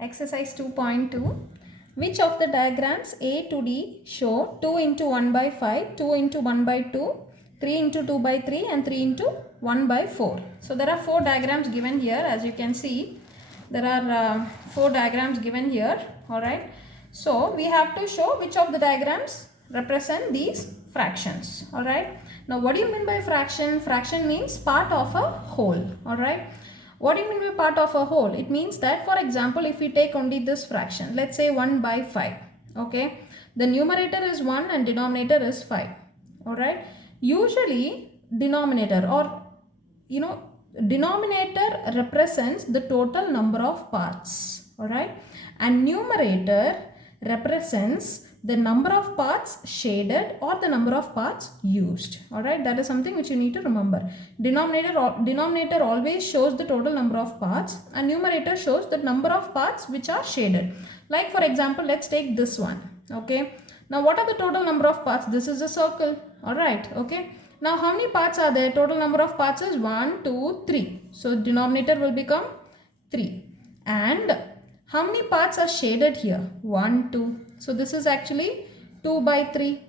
Exercise 2.2. Which of the diagrams A to D show 2 into 1 by 5, 2 into 1 by 2, 3 into 2 by 3 and 3 into 1 by 4. So there are 4 diagrams given here. As you can see, there are 4 diagrams given here. Alright. So we have to show which of the diagrams represent these fractions. Alright. Now what do you mean by fraction? Fraction means part of a whole. Alright. What do you mean by part of a whole? It means that, for example, if we take only this fraction, let's say 1 by 5, okay, the numerator is 1 and denominator is 5, alright. Usually denominator denominator represents the total number of parts, alright, and numerator represents the number of parts shaded or the number of parts used. Alright, that is something which you need to remember. Denominator always shows the total number of parts and numerator shows the number of parts which are shaded. Like for example, let's take this one. Okay, now what are the total number of parts? This is a circle. Alright, okay. Now how many parts are there? Total number of parts is 1, 2, 3. So denominator will become 3. And how many parts are shaded here? 1, 2. So this is actually 2 by 3.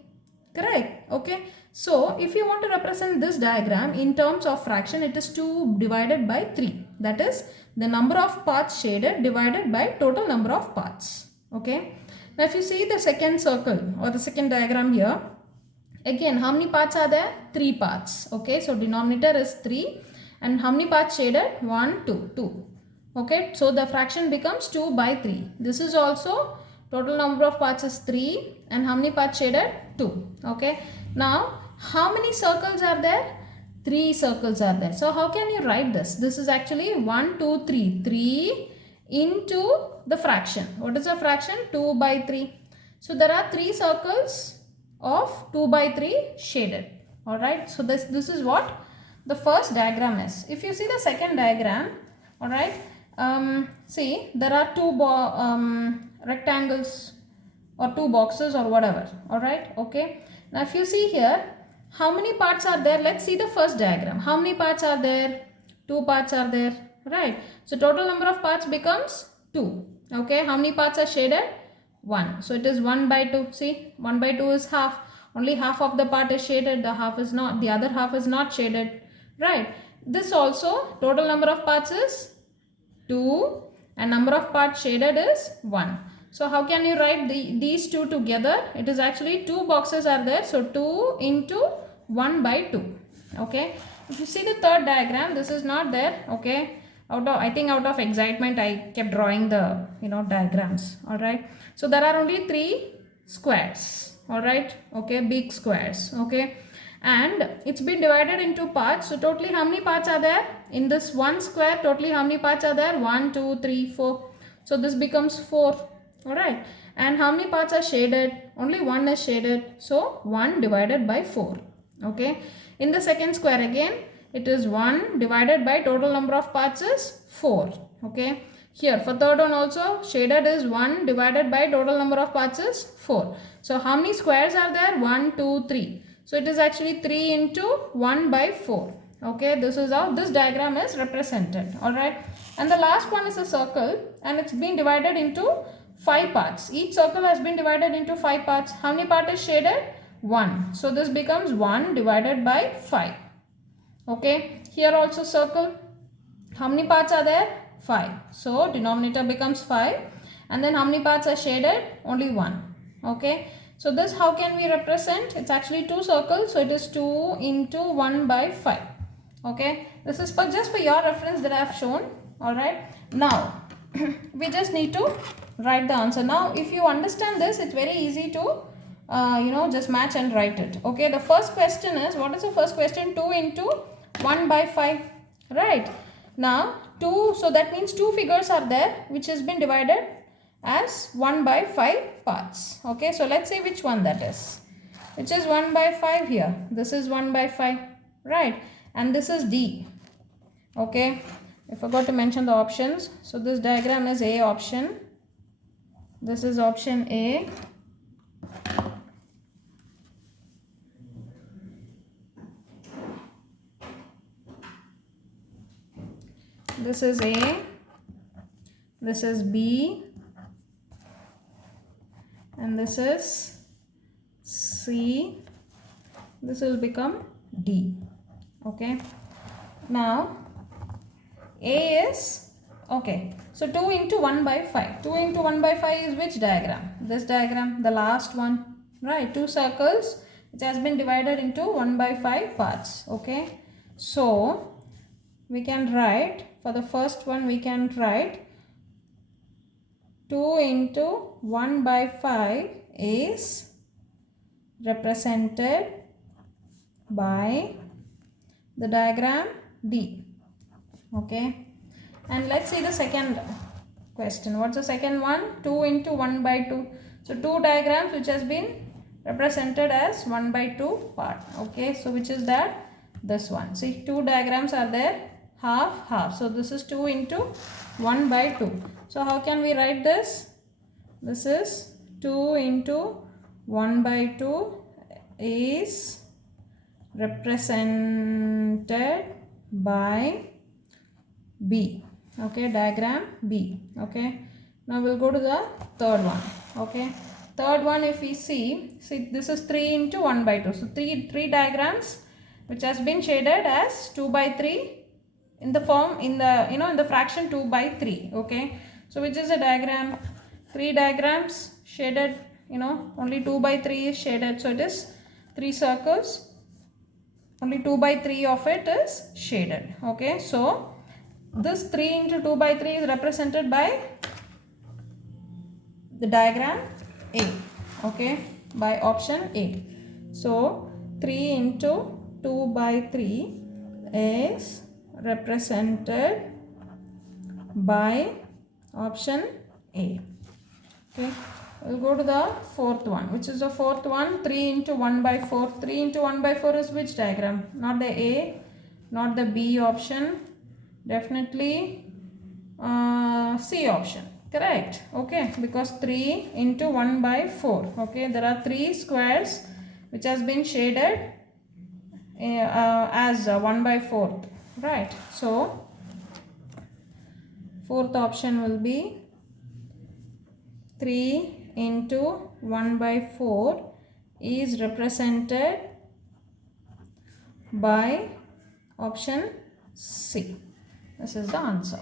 Correct? Okay. So if you want to represent this diagram in terms of fraction, it is 2 divided by 3. That is the number of parts shaded divided by total number of parts. Okay. Now if you see the second circle or the second diagram here, again how many parts are there? 3 parts. Okay. So denominator is 3 and how many parts shaded? 1, 2, 2. Okay, so the fraction becomes 2 by 3. This is also total number of parts is 3 and how many parts shaded? 2. Okay, now how many circles are there? 3 circles are there. So how can you write this? This is actually 1, 2, 3. 3 into the fraction. What is the fraction? 2 by 3. So there are 3 circles of 2 by 3 shaded. Alright, so this is what the first diagram is. If you see the second diagram, alright, see there are 2 rectangles or 2 boxes or whatever. Alright, okay. Now if you see here, how many parts are there? Let's see the first diagram. How many parts are there? 2 parts are there. Right. So total number of parts becomes 2. Okay. How many parts are shaded? 1. So it is 1 by 2. See, 1 by 2 is half. Only half of the part is shaded. The half is not. The other half is not shaded. Right. This also total number of parts is 2 and number of parts shaded is 1. So how can you write these two together? It is actually 2 boxes are there. So 2 into 1 by 2. Okay. If you see the third diagram, this is not there. Okay. I think out of excitement I kept drawing the diagrams. Alright. So there are only 3 squares. Alright. Okay. Big squares. Okay. And it's been divided into parts. So totally how many parts are there? In this one square, totally how many parts are there? 1, 2, 3, 4. So this becomes 4. Alright. And how many parts are shaded? Only 1 is shaded. So 1 divided by 4. Okay. In the second square again, it is 1 divided by total number of parts is 4. Okay. Here for third one also, shaded is 1 divided by total number of parts is 4. So how many squares are there? 1, 2, 3. So it is actually 3 into 1 by 4. Okay, this is how this diagram is represented. Alright. And the last one is a circle and it's been divided into 5 parts. Each circle has been divided into 5 parts. How many parts is shaded? 1. So this becomes 1 divided by 5. Okay. Here also circle. How many parts are there? 5. So denominator becomes 5. And then how many parts are shaded? Only 1. Okay. So this how can we represent? It's actually 2 circles. So it is 2 into 1 by 5. Okay. This is just for your reference that I have shown. Alright. Now, we just need to write the answer. Now, if you understand this, it's very easy to, just match and write it. Okay. The first question is, what is the first question? 2 into 1 by 5. Right. Now, 2, so that means 2 figures are there which has been divided as 1 by 5 parts. Okay, so let's see which one that is. Which is 1 by 5 here. This is 1 by 5. Right. And this is D. Okay. I forgot to mention the options. So this diagram is A option. This is option A. This is A. this is B, and this is C, this will become D. Okay, now A is, okay, so 2 into 1 by 5. 2 into 1 by 5 is which diagram? This diagram, the last one, right? 2 circles which has been divided into 1 by 5 parts. Okay, so we can write, for the first one we can write 2 into 1 by 5 is represented by the diagram D. Okay, and let's see the second question. What's the second one? 2 into 1 by 2. So 2 diagrams which has been represented as 1 by 2 part. Okay, so which is that? This one. See, 2 diagrams are there, half, half. So this is 2 into 1 by 2. So how can we write this? This is 2 into 1 by 2 is represented by B. Okay, diagram B. Okay, now we'll go to the third one. Okay, third one, if we see this is 3 into 1 by 2. So three diagrams which has been shaded as 2 by 3 in the form, in the, in the fraction 2 by 3. Okay, so which is a diagram? 3 diagrams shaded, only 2 by 3 is shaded. So it is 3 circles, only 2 by 3 of it is shaded. Okay, so this 3 into 2 by 3 is represented by the diagram A. Okay, by option A. So 3 into 2 by 3 is represented by option A. Okay, we'll go to the fourth one. Which is the fourth one? 3 into 1 by 4. 3 into 1 by 4 is which diagram? Not the A, not the B option, definitely C option. Correct. Okay, because 3 into 1 by 4. Okay, there are 3 squares which has been shaded as 1 by 4. Right. So fourth option will be 3 into 1 by 4 is represented by option C. This is the answer.